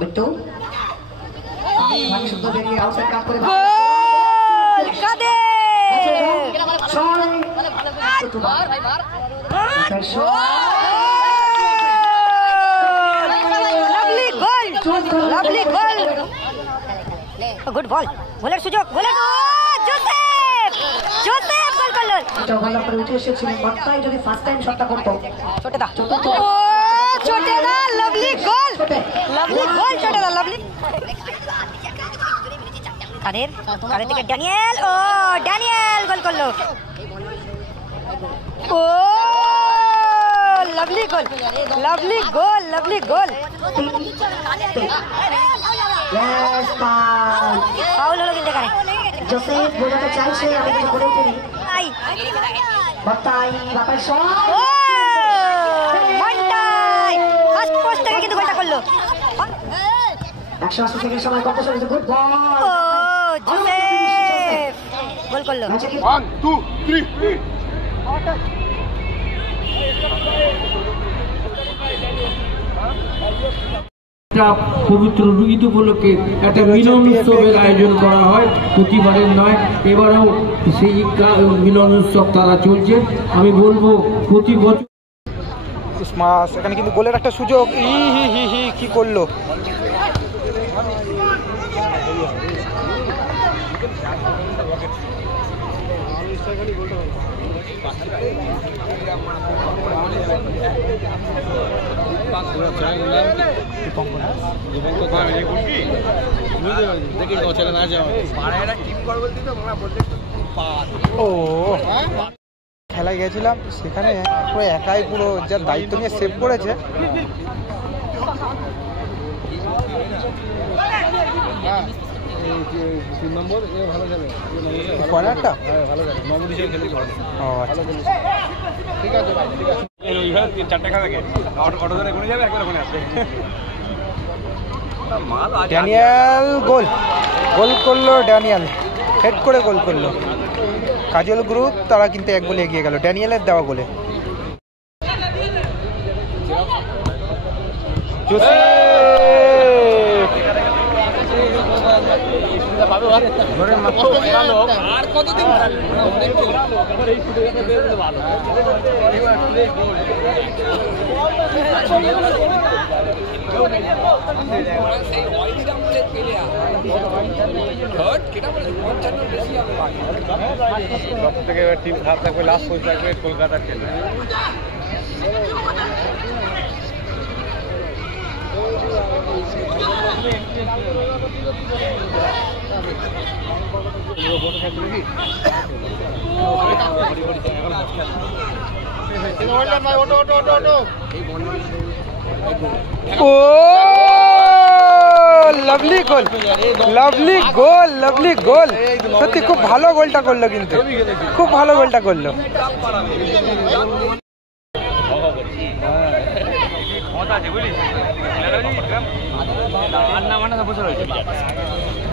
বিট্টু সুন্দর বেরিয়ে outside cut করে গুড বল, গোলের সুযোগ, গোলের জোসেফ, জোসেফ গোল করলো। এটা ভালো করে উঠে এসেছিলেন বট্টাই, যদি ফার্স্ট টাইম শটটা করতো। ছোটেদা, ও Chhoteda, lovely goal, lovely goal, Chhoteda lovely. Kader থেকে ড্যানিয়েল, ও ড্যানিয়েল গোল করলো। ও lovely goal, lovely goal, lovely goal. Foul হলো কিন্তু এখানে। জোসেফ বোঝাতে চাইছে আমি কিছু করে উঠিনি। বট্টাই বাপার শট, ও মন্টাই ফার্স্ট পোস্ট থেকে কিন্তু গোলটা করলো। 180 সেকেন্ড সময় কত চলেছে, গুড বল, ও জোসেফ গোল করলো। 1 2 3 পবিত্র ঈদ উপলক্ষে একটা মিলন উৎসবের আয়োজন করা হয়, প্রতিবারের নয়, এবারেও সেই মিলন উৎসব তারা চলছে। আমি বলবো প্রতি বছর মাস এখানে কিন্তু গোলের একটা সুযোগ, কি করলো। ও খেলায় গেছিলাম, সেখানে পুরো একাই পুরো যার দায়িত্ব নিয়ে সেভ করেছে। কর্নারটা ঠিক আছে, ড্যানিয়েল গোল, গোল করলো ড্যানিয়েল, হেড করে গোল করলো। কাজল গ্রুপ তারা কিন্তু এক গোলে এগিয়ে গেল ড্যানিয়েলের দেওয়া গোলে। টিম খারাপ থাকবে, লাস্ট পোস্ট থাকবে কলকাতার খেলে। ও lovely goal, lovely goal, lovely goal. সত্যি খুব ভালো গোলটা করলো, কিন্তু খুব ভালো গোলটা করলো।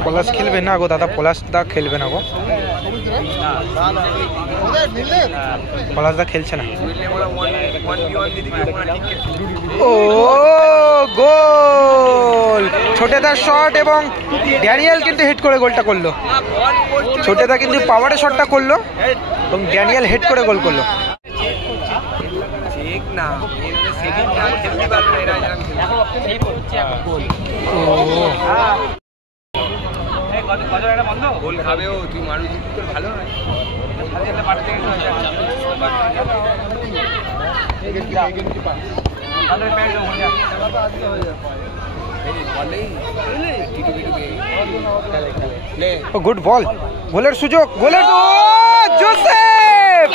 পলাশ খেলবে না গো দাদা, পলাশ দা খেলবে না গো, পলাশ দা খেলছে না। ও গোল, ছোটেদার শট এবং ড্যানিয়েল কিন্তু হেড করে গোলটা করলো। ছোটেদা কিন্তু পাওয়ারে শটটা করলো এবং ড্যানিয়েল হেড করে গোল করলো। গুড বল, গোলের সুযোগ, গোলের জোসেফ,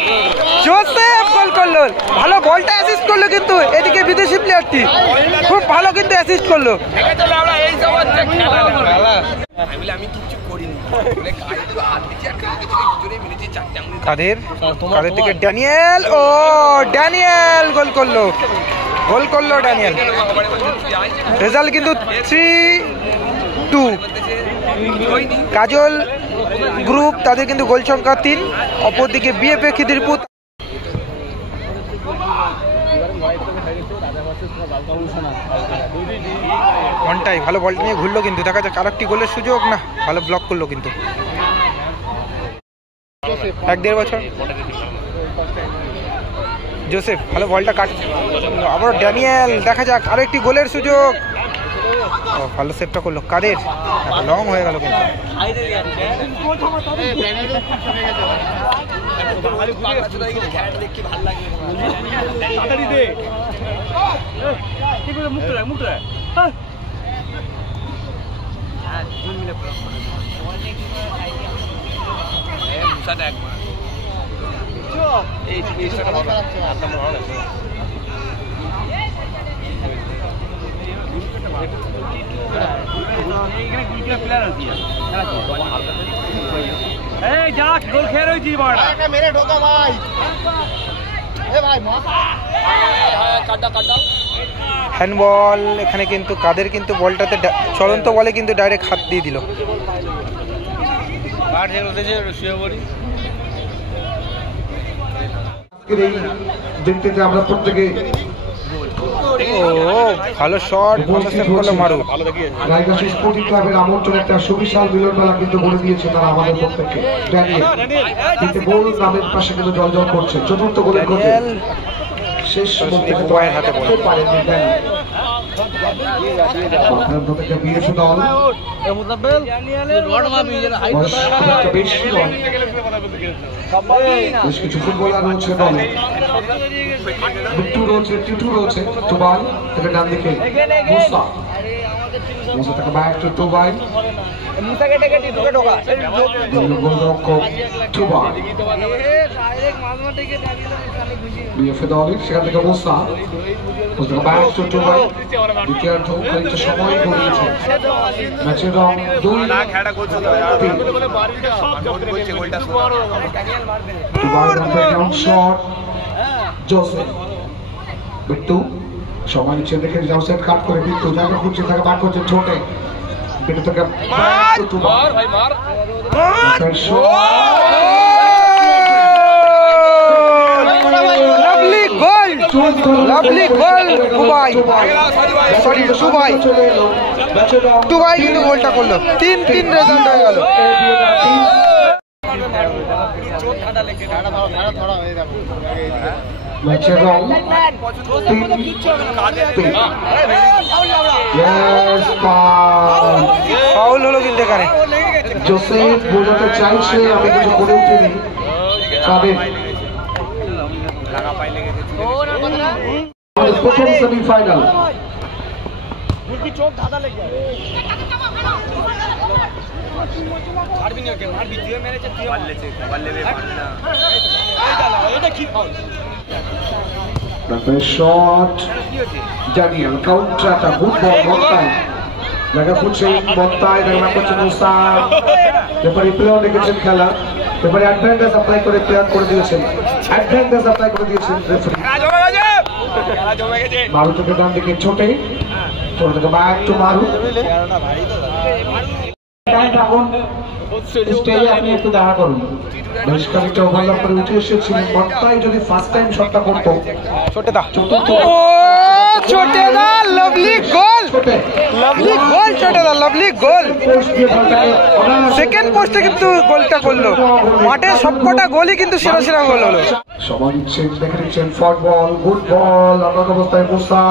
জোসেফ গোল করলো। ভালো বলটা অ্যাসিস্ট করলো, কিন্তু এদিকে বিদেশি প্লেয়ারটি খুব ভালো কিন্তু অ্যাসিস্ট করলো। কাদের থেকে ড্যানিয়েল, ও ড্যানিয়েল গোল করলো, গোল করলো ড্যানিয়েল। রেজাল্ট কিন্তু 3-2। কাজল গ্রুপ তাদের কিন্তু গোল সংখ্যা 3, অপরদিকে বিএফএ খিদিরপুর মন্টাই ভালো বলটা নিয়ে ঘুরলো, কিন্তু দেখা যাক আরেকটি গোলের সুযোগ না, ভালো ব্লক করলো কিন্তু 1-1.5 বছর। জোসেফ ভালো বলটা কাট, আবার ড্যানিয়েল, দেখা যাক আরো একটি গোলের সুযোগ। ভালো সেভটা করলো কাদের, লং হয়ে গেল কিন্তু। হ্যান্ডবল এখানে কিন্তু কাদের কিন্তু বলটাতে চলন্ত বলে কিন্তু ডাইরেক্ট হাত দিয়ে দিল। দিনটিতে আমরা প্রত্যেকে ভালো শট, ভালো সেভ করলো মারু। রায়গঞ্জ স্পোর্টিং ক্লাবের আমন্ত্রণে একটা সুবিশাল মিলনমেলা কিন্তু গড়ে দিয়েছে তারা আমাদের প্রত্যেককে। ড্যানিয়েল কিন্তু গোল নামের পাশে কিন্তু জলজল করছে, চতুর্থ গোলের খোঁজে শেষ মুহূর্তে হাতে পারেনি ড্যানিয়েল। বিএফএ দল বেশি নয়, বেশ কিছু ফুটবলার রয়েছে দলে। বিট্টু রয়েছে, টিটু রয়েছে, টুবাই থেকে ডান দিকে মুসা, মুসা থেকে ব্যাক টু টুবাই, গোলরক্ষক টুবাই বিএফএ দলের, সেখান থেকে মুসা, মুসা থেকে ব্যাক টু টুবাই। দ্বিতীয়ার্ধ খানিকটা সময় গড়িয়েছে, ম্যাচের রং 2-3। শট জোসেফ, বিট্টু সময় নিচ্ছে দেখে জোসেফ কাট করে বিট্টু জায়গা খুঁজছে, তাকে বার করছে ছোটে, বিট্টু থেকে টুবাই কিন্তু গোলটা করলো, 3-3 রেজাল্ট হয়ে গেল। ম্যাচের রং 3-3। ফাউল হলো কিন্তু এখানে। জোসেফ বোঝাতে চাইছে আমি কিছু করে উঠিনি কাদের। প্রথম semifinal shot Daniel, counter attack, good ball Montai, জায়গা খুঁজছে মন্তাই, জায়গা করছে মুসা। রেফারি প্লেয়ার দেখেছেন খেলা, রেফারি অ্যাডভান্টেজ অ্যাপ্লাই করে প্লেয়ার করে দিয়েছেন, অ্যাডভান্টেজ অ্যাপ্লাই করে দিয়েছেন রেফারি। মারু থেকে ডান দিকে ছোটে, ছোট থেকে ব্যাক টু মারু। আপনি একটু দেখা করুন, বেশ খানিকটা ওভারল্যাপ করে উঠে এসেছিলেন। মন্তাই যদি ফার্স্ট টাইম শটটা করতো, lovely goal, lovely goal, Chhoteda lovely goal. Second পোস্টে কিন্তু গোলটা করলো, মাঠের সবকটা গোলই কিন্তু সেরা সেরা গোল হলো। সময় নিচ্ছেন, দেখে নিচ্ছেন ফট বল, গুড বল, অন্য অবস্থায় মুসা,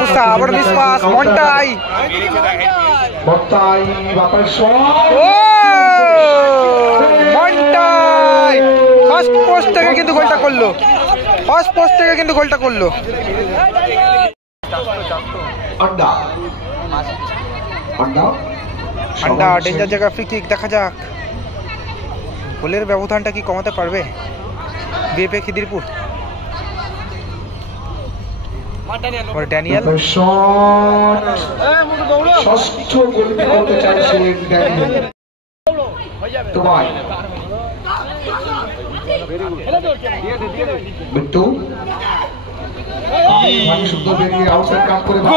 মুসা আবার মিস পাস, মন্টাই, মন্তাই বাপার শট, ও মন্টাই ফার্স্ট পোস্ট থেকে কিন্তু গোলটা করলো, ফার্স্ট পোস্ট থেকে কিন্তু গোলটা করলো। আন্ডা আন্ডা আন্ডা ডেঞ্জার জায়গা, ফ্রি কিক, দেখা যাক গোলের ব্যবধানটা কি কমাতে পারবে বিএফএ খিদিরপুর। ড্যানিয়েল শট, ষষ্ঠ গোলটি করতে চাইছেন ড্যানিয়েল। টুবাই, বিট্টু সুন্দর বেরিয়ে আউটসাইড কাট করে goal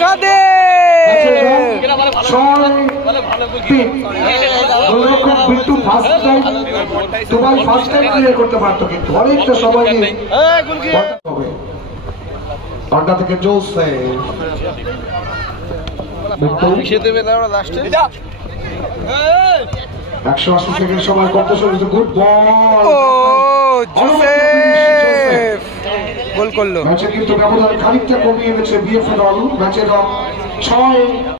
Kader, Bittu first time, Tubai first time clear করতে পারতো, কিন্তু অনেকটা সময় নিয়ে হন্ডা থেকে জোসেফ দেবে না ওরা লাস্টে 180 সেকেন্ড সময় করতে শুরু গুড বল ও জোসেফ গোল করলো ম্যাচে কিন্তু ব্যবধান খানিকটা কমিয়ে এনেছে বিএফএ দল ম্যাচের 6